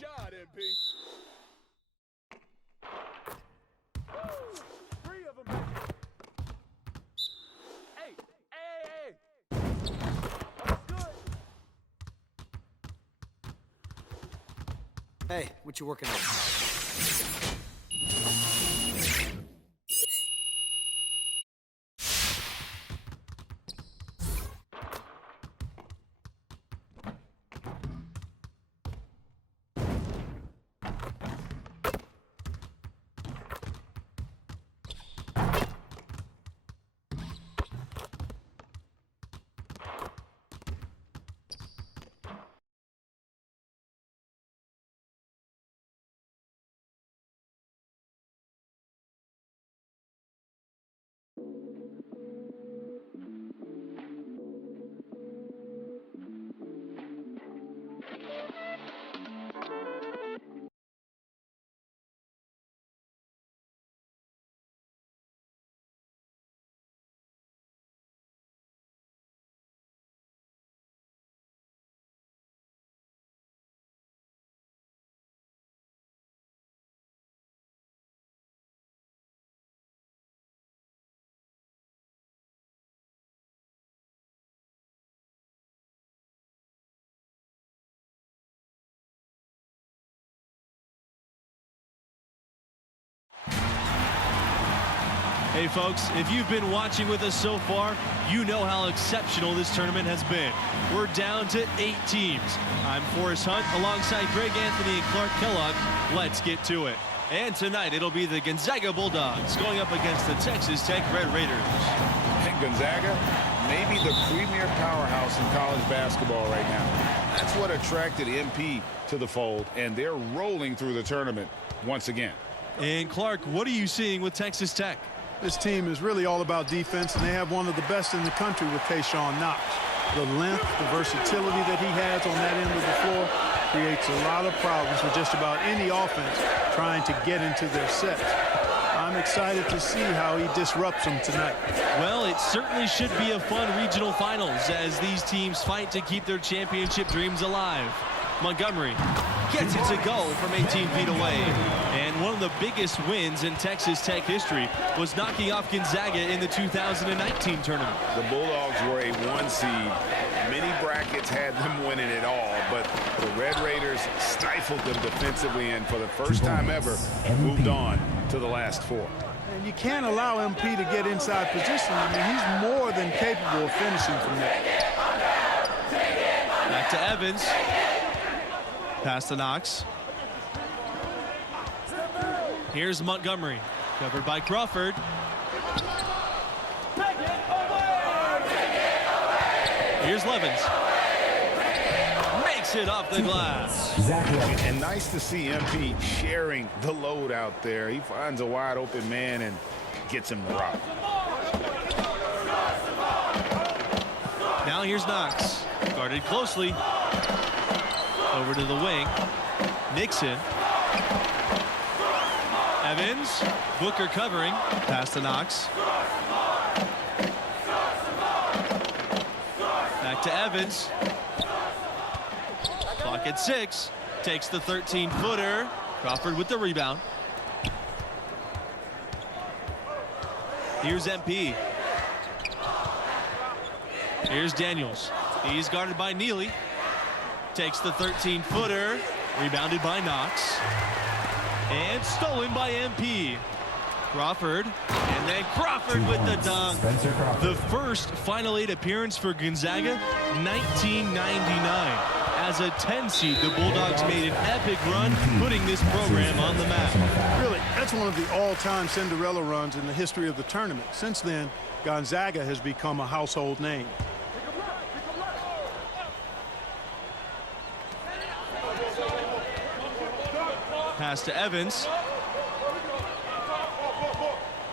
shot, MP. Woo! 3 of them, baby. Hey, hey, hey. That's good. Hey, what you working on? Hey folks, if you've been watching with us so far, you know how exceptional this tournament has been. We're down to 8 teams. I'm Forrest Hunt alongside Greg Anthony and Clark Kellogg. Let's get to it. And tonight it'll be the Gonzaga Bulldogs going up against the Texas Tech Red Raiders. And Gonzaga, maybe the premier powerhouse in college basketball right now. That's what attracted MP to the fold, and they're rolling through the tournament once again. And Clark, what are you seeing with Texas Tech? This team is really all about defense, and they have one of the best in the country with Tayshawn Knox. The length, the versatility that he has on that end of the floor creates a lot of problems for just about any offense trying to get into their sets. I'm excited to see how he disrupts them tonight. Well, it certainly should be a fun regional finals as these teams fight to keep their championship dreams alive. Montgomery gets it to go from 18 feet away. And one of the biggest wins in Texas Tech history was knocking off Gonzaga in the 2019 tournament. The Bulldogs were a 1 seed. Many brackets had them winning it all, but the Red Raiders stifled them defensively and for the first time ever moved on to the last 4. And you can't allow MP to get inside position. I mean, he's more than capable of finishing from there. Back to Evans. Pass to Knox. Here's Montgomery, covered by Crawford. Here's Levens. Makes it off the glass. And nice to see MP sharing the load out there. He finds a wide open man and gets him to rock. Now here's Knox, guarded closely. Over to the wing. Nixon. Evans. Booker covering. Pass to Knox. Back to Evans. Clock at 6. Takes the 13-footer. Crawford with the rebound. Here's MP. Here's Daniels. He's guarded by Neely. Takes the 13-footer, rebounded by Knox, and stolen by MP. Crawford, and then Crawford with the dunk. The first Final 8 appearance for Gonzaga, 1999. As a 10 seed, the Bulldogs made an epic run, putting this program on the map. Really, that's one of the all-time Cinderella runs in the history of the tournament. Since then, Gonzaga has become a household name. Pass to Evans.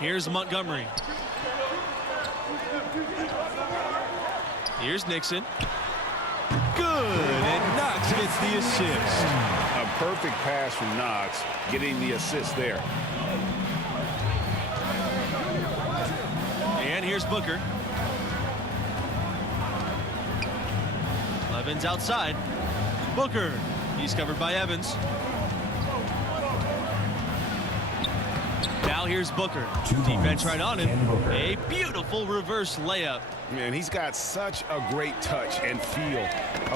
Here's Montgomery. Here's Nixon. Good, and Knox gets the assist. A perfect pass from Knox, getting the assist there. And here's Booker. Levens outside. Booker He's covered by Evans. Now here's Booker. Defense right on him. A beautiful reverse layup. Man, he's got such a great touch and feel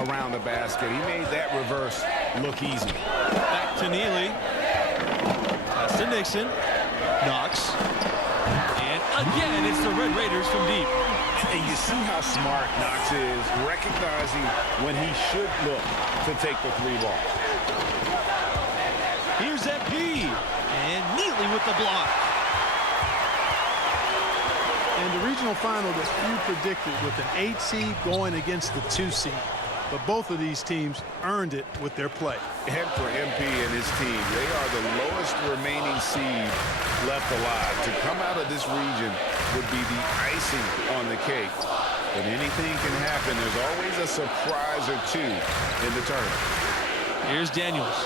around the basket. He made that reverse look easy. Back to Neely. Pass to Nixon. Knox. And again, it's the Red Raiders from deep. And you see how smart Knox is, recognizing when he should look to take the three ball. Here's MP. And Neely with the block. And the regional final that few predicted with an 8 seed going against the 2 seed. But both of these teams earned it with their play. And for MP and his team, they are the lowest remaining seed left alive. To come out of this region would be the icing on the cake. But anything can happen. There's always a surprise or two in the tournament. Here's Daniels.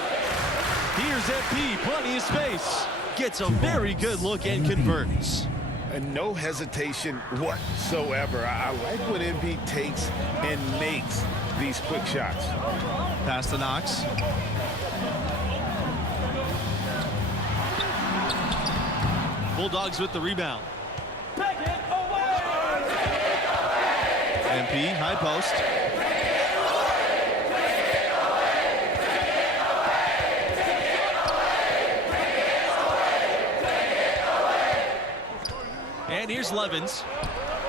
Here's MP, plenty of space. Gets a very good look and converts. And no hesitation whatsoever. I like what MP takes and makes these quick shots. Pass to Knox. Bulldogs with the rebound. MP, high post. And here's Levens.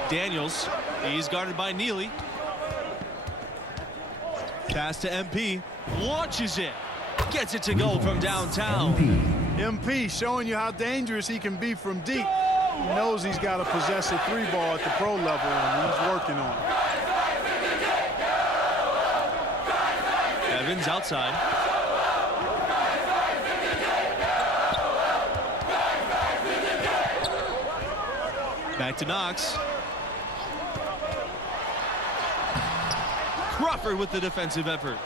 Daniels. He's guarded by Neely. Pass to MP. Launches it. Gets it to go from downtown. MP showing you how dangerous he can be from deep. He knows he's got to possess a 3 ball at the pro level, and he's working on it. Evans outside. Back to Knox. Crawford with the defensive effort.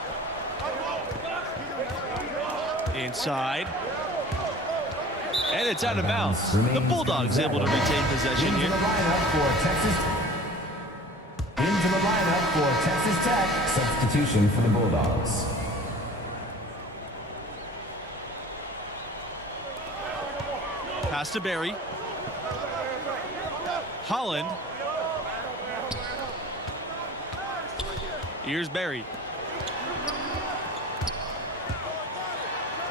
Inside. And it's out of bounds. The Bulldogs able to retain possession here. Into the lineup for Texas Tech. Substitution for the Bulldogs. Pass to Barry. Holland. Here's Barry.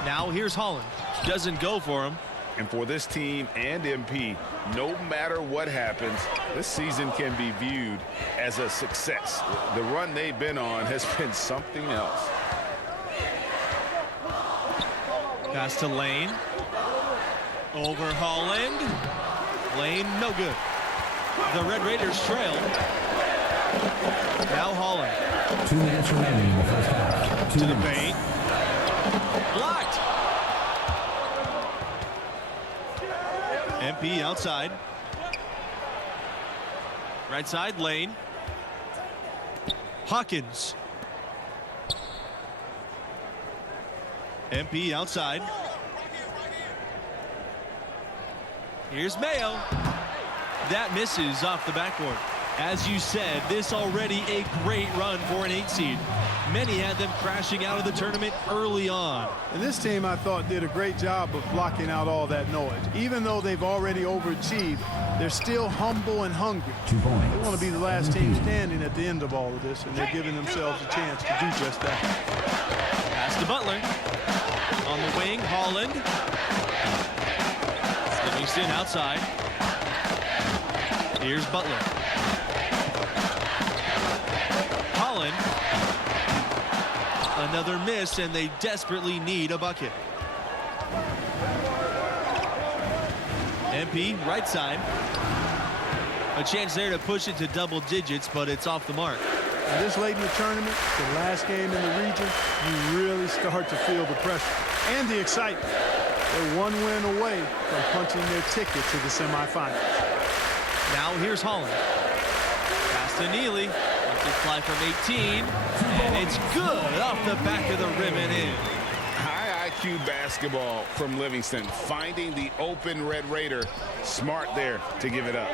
Now here's Holland. Doesn't go for him. And for this team and MP, no matter what happens, this season can be viewed as a success. The run they've been on has been something else. Pass to Lane. Over Holland. Lane, no good. The Red Raiders trail. Now Holland. 2 minutes remaining in the first half. To the paint. Blocked. MP outside. Right side, Lane. Hawkins. MP outside. Here's Mayo. That misses off the backboard. As you said, this already a great run for an 8 seed. Many had them crashing out of the tournament early on. And this team, I thought, did a great job of blocking out all that noise. Even though they've already overachieved, they're still humble and hungry. 2 points. They want to be the last team standing at the end of all of this, and they're giving themselves a chance to do just that. Pass to Butler. On the wing, Holland. Livingston outside. Here's Butler. Holland. Another miss, and they desperately need a bucket. MP, right side. A chance there to push it to double digits, but it's off the mark. And this late in the tournament, the last game in the region, you really start to feel the pressure and the excitement. They're 1 win away from punching their ticket to the semifinals. Now here's Holland. Pass to Neely. Lets it fly from 18. And it's good off the back of the rim and in. High IQ basketball from Livingston, finding the open Red Raider. Smart there to give it up.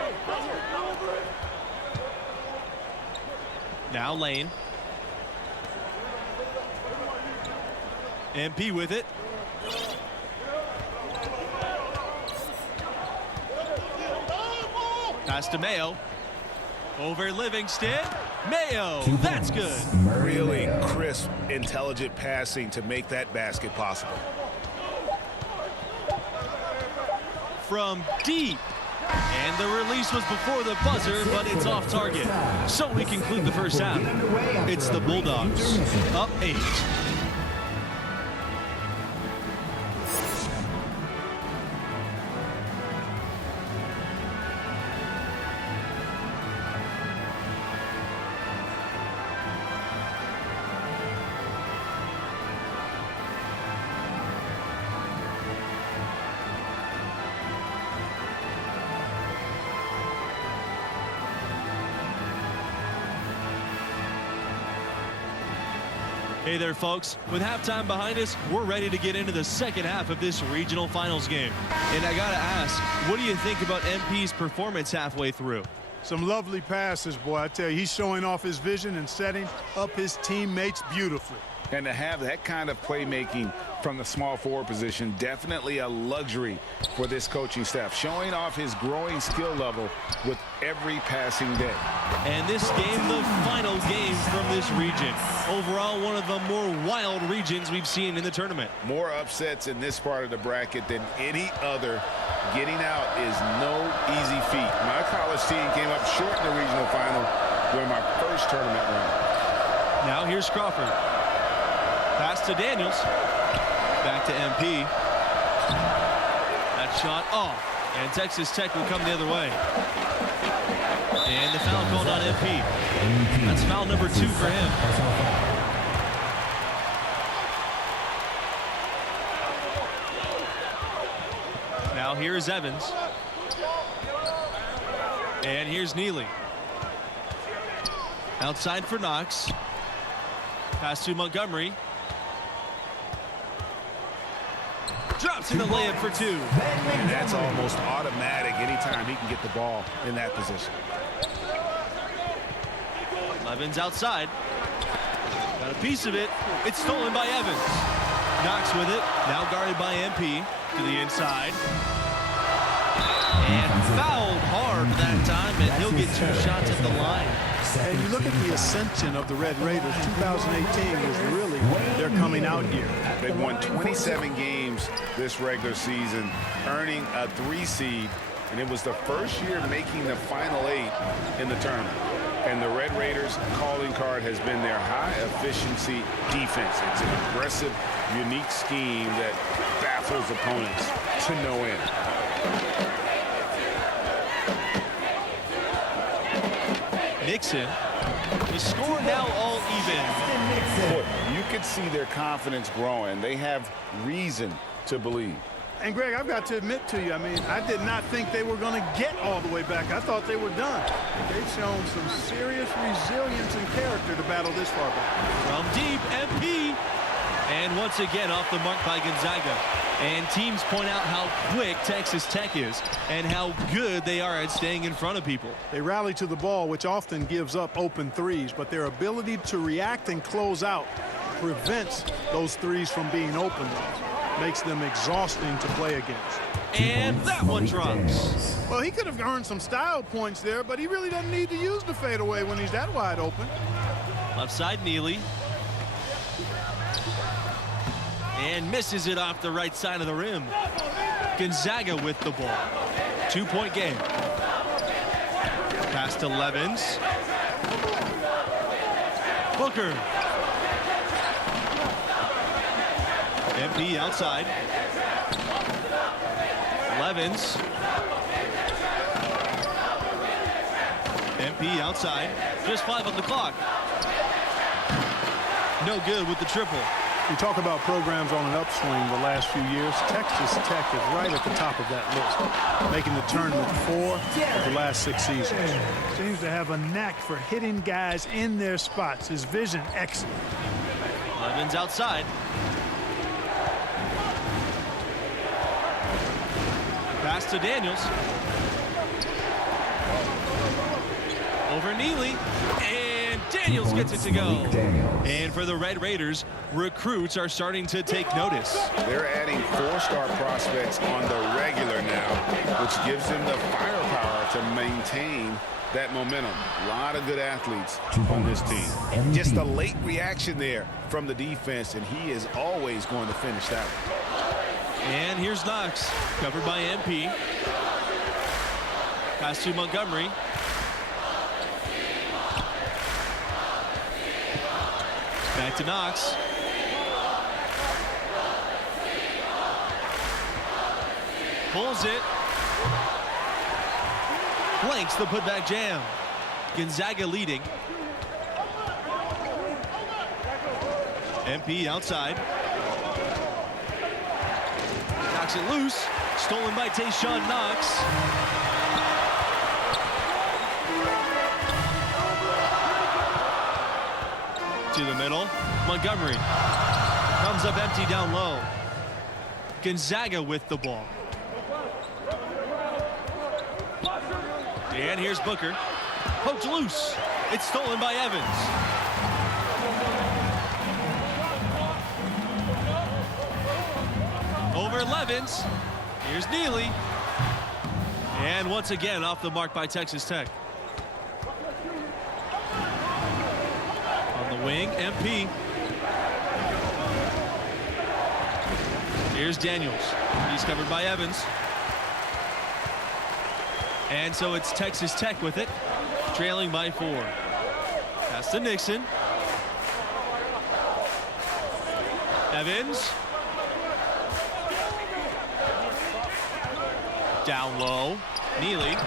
Now Lane. MP with it. Pass to Mayo. Over Livingston. Mayo. That's good. Really crisp, intelligent passing to make that basket possible. From deep. And the release was before the buzzer, but it's off target. So we conclude the first half. It's the Bulldogs up 8. Hey there, folks. With halftime behind us, we're ready to get into the second half of this regional finals game. And I got to ask, what do you think about MP's performance halfway through? Some lovely passes, boy. I tell you, he's showing off his vision and setting up his teammates beautifully. And to have that kind of playmaking from the small forward position, definitely a luxury for this coaching staff, showing off his growing skill level with every passing day. And this game, the final game from this region. Overall, one of the more wild regions we've seen in the tournament. More upsets in this part of the bracket than any other. Getting out is no easy feat. My college team came up short in the regional final during my first tournament run. Now here's Crawford. Pass to Daniels. Back to MP. That shot off. And Texas Tech will come the other way. And the foul called on MP. That's foul number 2 for him. Now here's Evans. And here's Neely. Outside for Knox. Pass to Montgomery. Drops in the layup for 2. And that's almost automatic anytime he can get the ball in that position. Evans outside. Got a piece of it. It's stolen by Evans. Knox with it. Now guarded by MP to the inside. And fouled hard that time, and he'll get 2 shots at the line. And you look at the ascension of the Red Raiders. 2018 was really their coming out year. They won 27 games this regular season, earning a 3 seed, and it was the first year making the final 8 in the tournament. And the Red Raiders calling card has been their high-efficiency defense. It's an aggressive, unique scheme that baffles opponents to no end. Nixon. The score now all even. Look, you can see their confidence growing. They have reason to believe. And, Greg, I've got to admit to you, I mean, I did not think they were going to get all the way back. I thought they were done. They've shown some serious resilience and character to battle this far back. From deep, MP. And once again, off the mark by Gonzaga. And teams point out how quick Texas Tech is and how good they are at staying in front of people. They rally to the ball, which often gives up open threes, but their ability to react and close out prevents those threes from being open ones. Makes them exhausting to play against. And that one drops. Well, he could have earned some style points there, but he really doesn't need to use the fadeaway when he's that wide open. Left side, Neely. And misses it off the right side of the rim. Gonzaga with the ball. 2-point game. Pass to Levens. Booker. MP outside. Levens. MP outside. Just 5 on the clock. No good with the triple. You talk about programs on an upswing the last few years. Texas Tech is right at the top of that list, making the tournament 4 of the last 6 seasons. Seems to have a knack for hitting guys in their spots. His vision excellent. Levens outside. Pass to Daniels. Over Neely. And Daniels gets it to go. Malik Daniels. And for the Red Raiders, recruits are starting to take notice. They're adding 4-star prospects on the regular now, which gives them the firepower to maintain that momentum. A lot of good athletes on this team. MP. Just a late reaction there from the defense, and he is always going to finish that one. And here's Knox, covered by MP. Pass to Montgomery. Back to Knox. Pulls it. Blanks the putback jam. Gonzaga leading. MP outside. Knocks it loose. Stolen by Tayshawn Knox. To the middle. Montgomery comes up empty down low. Gonzaga with the ball. And here's Booker. Poked loose. It's stolen by Evans. Over Levens. Here's Neely. And once again off the mark by Texas Tech. On the wing, MP. Here's Daniels. He's covered by Evans. And so it's Texas Tech with it, trailing by 4. Pass to Nixon. Evans. Down low. Neely.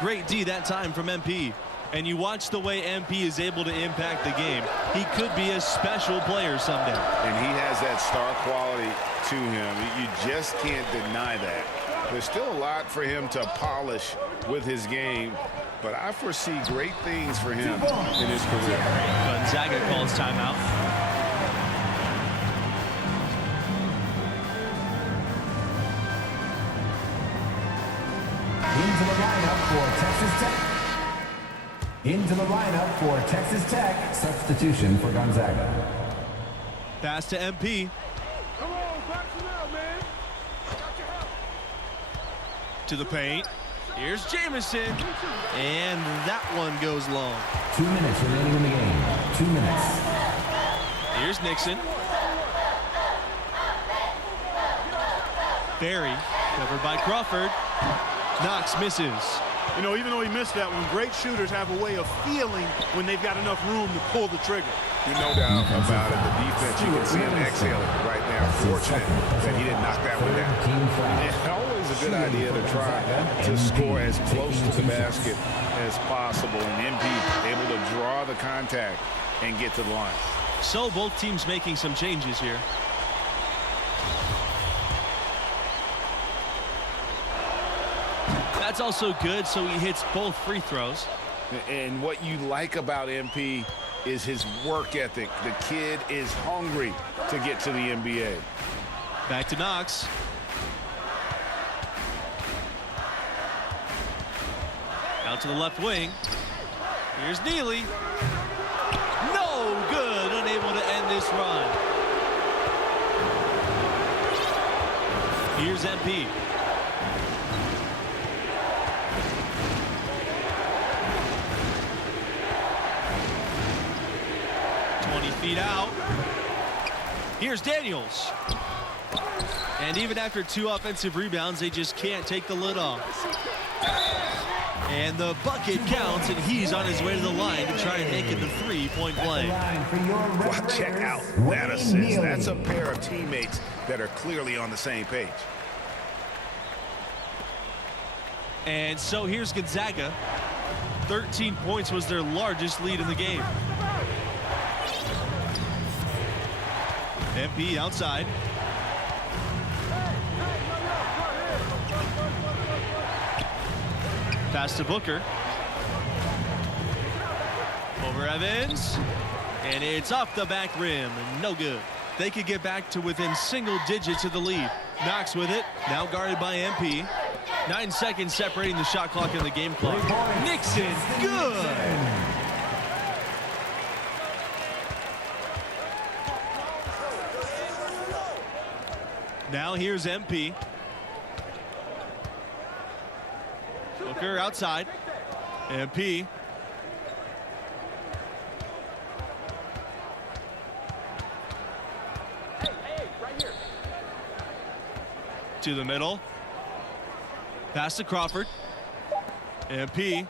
Great D that time from MP. And you watch the way MP is able to impact the game. He could be a special player someday. And he has that star quality to him. You just can't deny that. There's still a lot for him to polish with his game, but I foresee great things for him in his career. Gonzaga calls timeout. Into the lineup for Texas Tech. Into the lineup for Texas Tech. Substitution for Gonzaga. Pass to MP. To the paint. Here's Jamison. And that one goes long. 2 minutes remaining in the game. 2 minutes. Here's Nixon. Barry, covered by Crawford. Knox misses. You know, even though he missed that one, great shooters have a way of feeling when they've got enough room to pull the trigger. There's no doubt about it. The defense, you can see him exhaling right now. Fortunate that he didn't knock that one down. It's always a good idea to try to score as close to the basket as possible. And MP able to draw the contact and get to the line. So both teams making some changes here. That's also good, so he hits both free throws. And what you like about MP is his work ethic. The kid is hungry to get to the NBA. Back to Knox. Out to the left wing. Here's Neely. No good. Unable to end this run. Here's MP. Feet out. Here's Daniels. And even after 2 offensive rebounds, they just can't take the lid off. And the bucket counts, and he's on his way to the line to try and make it the 3-point play. Well, check out that assist. That's a pair of teammates that are clearly on the same page. And so here's Gonzaga. 13 points was their largest lead in the game. MP outside. Pass to Booker. Over Evans. And it's off the back rim. No good. They could get back to within single digits of the lead. Knox with it. Now guarded by MP. 9 seconds separating the shot clock and the game clock. Nixon, good. Now here's MP. Booker outside. MP. To the middle. Pass to Crawford. MP.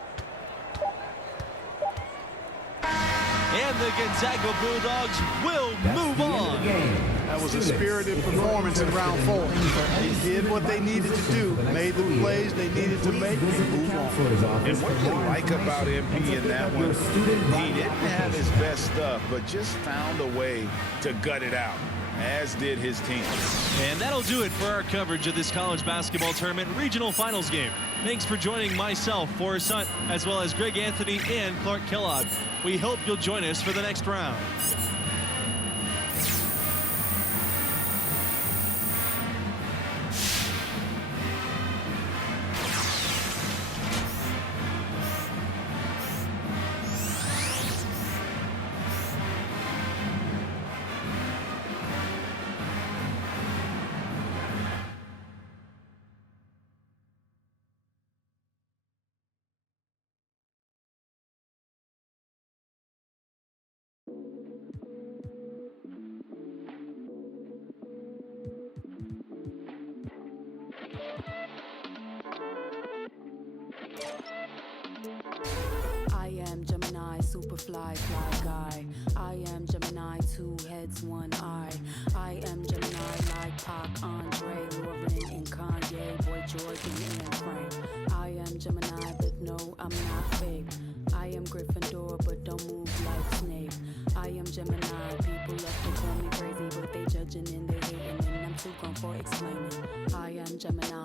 And the Gonzaga Bulldogs will move on. That was a spirited performance in round 4. They did what they needed to do, made the plays they needed to make, and move on. And what you like about MP in that one, he didn't have his best stuff, but just found a way to gut it out, as did his team. And that'll do it for our coverage of this college basketball tournament regional finals game. Thanks for joining myself, Forrest Hunt, as well as Greg Anthony and Clark Kellogg. We hope you'll join us for the next round. I am Gemini, superfly, fly guy. I am Gemini, 2 heads, 1 eye. I am Gemini like Pac, Andre, Lauren, and Kanye, Boy Jordan, and Frank. I am Gemini, but no, I'm not fake. I am Gryffindor, but don't move like Snape. I am Gemini, people love to call me crazy, but they judging and they hating, and I'm too grown for explaining. I am Gemini.